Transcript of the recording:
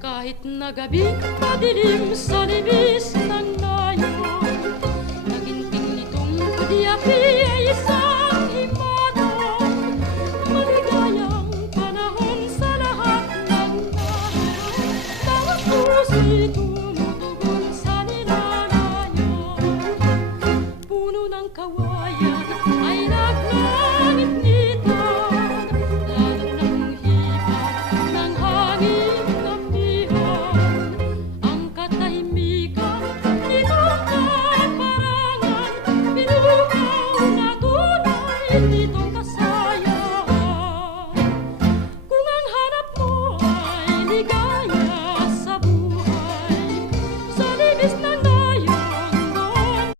Kahit na gabing madilim sa libis ng nayon, naginting nitong pudi-api ay isang himagan. Maligayang panahon sa lahat ng nayon, mga puso'y tumutugon sa nilalayan. Puno ng kawayan ay nagnangit-ngitan, lalo ng hibak ng hangin amihan. Ang katahimikan nitong kaparangan, pinukaw na tunay nitong kasayahan. Kung ang hanap mo ay ligaya sa buhay, sa libis ng nayon doon.